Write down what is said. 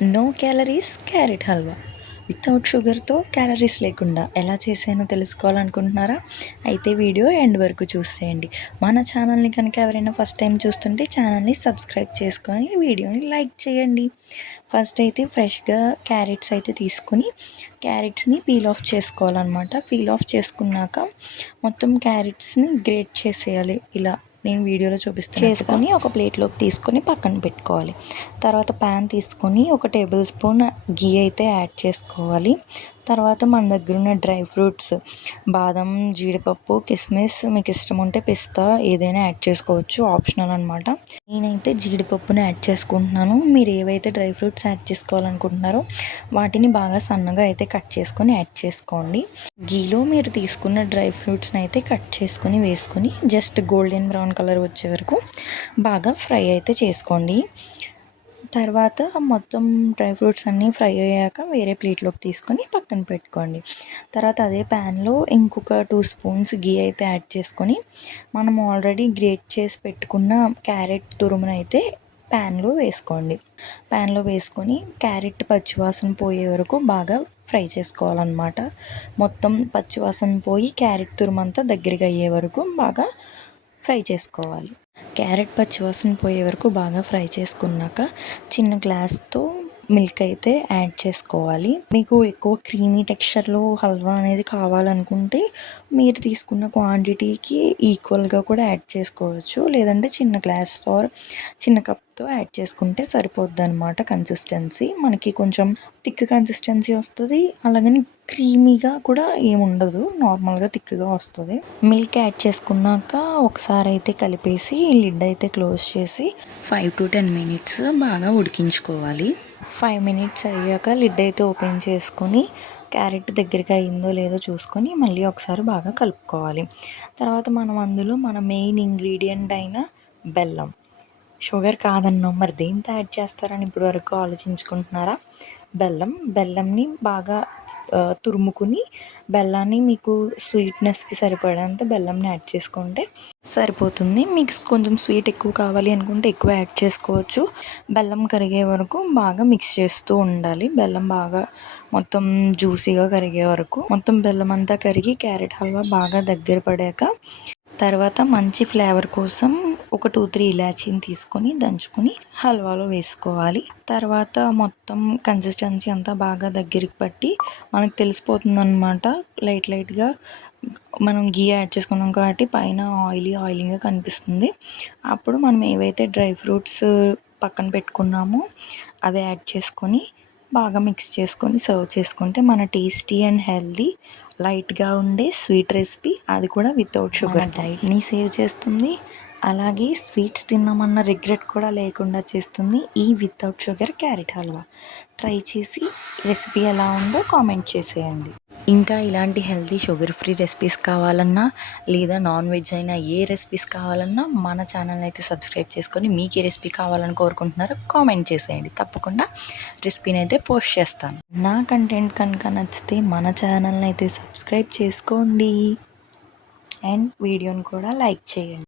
No calories carrot halwa without షుగర్తో calories లేకుండా ఎలా చేసానో తెలుసుకోవాలనుకుంటున్నారా? అయితే వీడియో ఎండ్ వరకు చూసేయండి. మన ఛానల్ని కనుక ఎవరైనా ఫస్ట్ టైం చూస్తుంటే ఛానల్ని సబ్స్క్రైబ్ చేసుకొని వీడియోని లైక్ చేయండి. ఫస్ట్ అయితే ఫ్రెష్గా క్యారెట్స్ అయితే తీసుకుని క్యారెట్స్ని పీల్ ఆఫ్ చేసుకోవాలన్నమాట. పీల్ ఆఫ్ చేసుకున్నాక మొత్తం క్యారెట్స్ని గ్రేట్ చేసేయాలి. ఇలా నేను వీడియోలో చూపిస్తాను. చేసుకొని ఒక ప్లేట్లోకి తీసుకొని పక్కన పెట్టుకోవాలి. తర్వాత ప్యాన్ తీసుకొని ఒక టేబుల్ స్పూన్ గీ అయితే యాడ్ చేసుకోవాలి. తర్వాత మన దగ్గర ఉన్న డ్రై ఫ్రూట్స్ బాదం, జీడిపప్పు, కిస్మిస్, మీకు ఇష్టం ఉంటే పిస్తా ఏదైనా యాడ్ చేసుకోవచ్చు, ఆప్షనల్ అనమాట. నేనైతే జీడిపప్పుని యాడ్ చేసుకుంటున్నాను. మీరు ఏవైతే డ్రై ఫ్రూట్స్ యాడ్ చేసుకోవాలనుకుంటున్నారో వాటిని బాగా సన్నగా అయితే కట్ చేసుకొని యాడ్ చేసుకోండి. గీలో మీరు తీసుకున్న డ్రై ఫ్రూట్స్ని అయితే కట్ చేసుకొని వేసుకొని జస్ట్ గోల్డెన్ బ్రౌన్ కలర్ వచ్చే వరకు బాగా ఫ్రై అయితే చేసుకోండి. తర్వాత మొత్తం డ్రై ఫ్రూట్స్ అన్నీ ఫ్రై అయ్యాక వేరే ప్లేట్లోకి తీసుకొని పక్కన పెట్టుకోండి. తర్వాత అదే ప్యాన్లో ఇంకొక 2 స్పూన్స్ గీ అయితే యాడ్ చేసుకొని మనం ఆల్రెడీ గ్రేట్ చేసి పెట్టుకున్న క్యారెట్ తురుమును అయితే ప్యాన్లో వేసుకోండి. ప్యాన్లో వేసుకొని క్యారెట్ పచ్చివాసన పోయే వరకు బాగా ఫ్రై చేసుకోవాలన్నమాట. మొత్తం పచ్చివాసన పోయి క్యారెట్ తురుమంతా దగ్గరగా అయ్యే వరకు బాగా ఫ్రై చేసుకోవాలి. క్యారెట్ పచ్చివాసన పోయే వరకు బాగా ఫ్రై చేసుకున్నాక చిన్న గ్లాస్తో మిల్క్ అయితే యాడ్ చేసుకోవాలి. మీకు ఎక్కువ క్రీమీ టెక్స్చర్లో హల్వా అనేది కావాలనుకుంటే మీరు తీసుకున్న క్వాంటిటీకి ఈక్వల్గా కూడా యాడ్ చేసుకోవచ్చు. లేదంటే చిన్న గ్లాస్ ఆర్ చిన్న కప్తో యాడ్ చేసుకుంటే సరిపోద్ది అనమాట. కన్సిస్టెన్సీ మనకి కొంచెం థిక్ కన్సిస్టెన్సీ వస్తుంది. అలాగని క్రీమీగా కూడా ఏముండదు, నార్మల్గా థిక్గా వస్తుంది. మిల్క్ యాడ్ చేసుకున్నాక ఒకసారి అయితే కలిపేసి లిడ్ అయితే క్లోజ్ చేసి 5 to 10 minutes బాగా ఉడికించుకోవాలి. 5 minutes అయ్యాక లిడ్ అయితే ఓపెన్ చేసుకొని క్యారెట్ దగ్గరికి అయిందో లేదో చూసుకొని మళ్ళీ ఒకసారి బాగా కలుపుకోవాలి. తర్వాత మనం అందులో మన మెయిన్ ఇంగ్రీడియంట్ అయిన బెల్లం, షుగర్ కాదన్నాం మరి దేంతో యాడ్ చేస్తారని ఇప్పుడు వరకు ఆలోచించుకుంటున్నారా? బెల్లంని బాగా తురుముకుని బెల్లాన్ని మీకు స్వీట్నెస్కి సరిపడేంత బెల్లంని యాడ్ చేసుకుంటే సరిపోతుంది. మీకు కొంచెం స్వీట్ ఎక్కువ కావాలి అనుకుంటే ఎక్కువ యాడ్ చేసుకోవచ్చు. బెల్లం కరిగే వరకు బాగా మిక్స్ చేస్తూ ఉండాలి. బెల్లం బాగా మొత్తం జ్యూసీగా కరిగే వరకు మొత్తం బెల్లం అంతా కరిగి క్యారెట్ హల్వా బాగా దగ్గర పడాక తర్వాత మంచి ఫ్లేవర్ కోసం ఒక 2-3 ఇలాచీని తీసుకొని దంచుకొని హల్వాలో వేసుకోవాలి. తర్వాత మొత్తం కన్సిస్టెన్సీ అంతా బాగా దగ్గరికి పట్టి మనకు తెలిసిపోతుంది అనమాట. లైట్గా మనం గీ యాడ్ చేసుకున్నాం కాబట్టి పైన ఆయిలీగా కనిపిస్తుంది. అప్పుడు మనం ఏవైతే డ్రై ఫ్రూట్స్ పక్కన పెట్టుకున్నామో అవి యాడ్ చేసుకొని బాగా మిక్స్ చేసుకొని సర్వ్ చేసుకుంటే మన టేస్టీ అండ్ హెల్దీ లైట్గా ఉండే స్వీట్ రెసిపీ, అది కూడా వితౌట్ షుగర్, డైట్ని సేవ్ చేస్తుంది. అలాగే స్వీట్స్ తిన్నామన్న రిగ్రెట్ కూడా లేకుండా చేస్తుంది ఈ without sugar carrot halwa. Try చేసి రెసిపీ ఎలా ఉందో కామెంట్ చేసేయండి. ఇంకా ఇలాంటి హెల్తీ షుగర్ ఫ్రీ రెసిపీస్ కావాలన్నా లేదా నాన్ వెజ్ అయినా ఏ రెసిపీస్ కావాలన్నా మన ఛానల్ అయితే సబ్స్క్రైబ్ చేసుకొని మీకు ఏ రెసిపీ కావాలని కోరుకుంటున్నారో కామెంట్ చేసేయండి. తప్పకుండా రెసిపీని అయితే పోస్ట్ చేస్తాను. నా కంటెంట్ కనుక నచ్చితే మన ఛానల్ని అయితే సబ్స్క్రైబ్ చేసుకోండి అండ్ వీడియోని కూడా లైక్ చేయండి.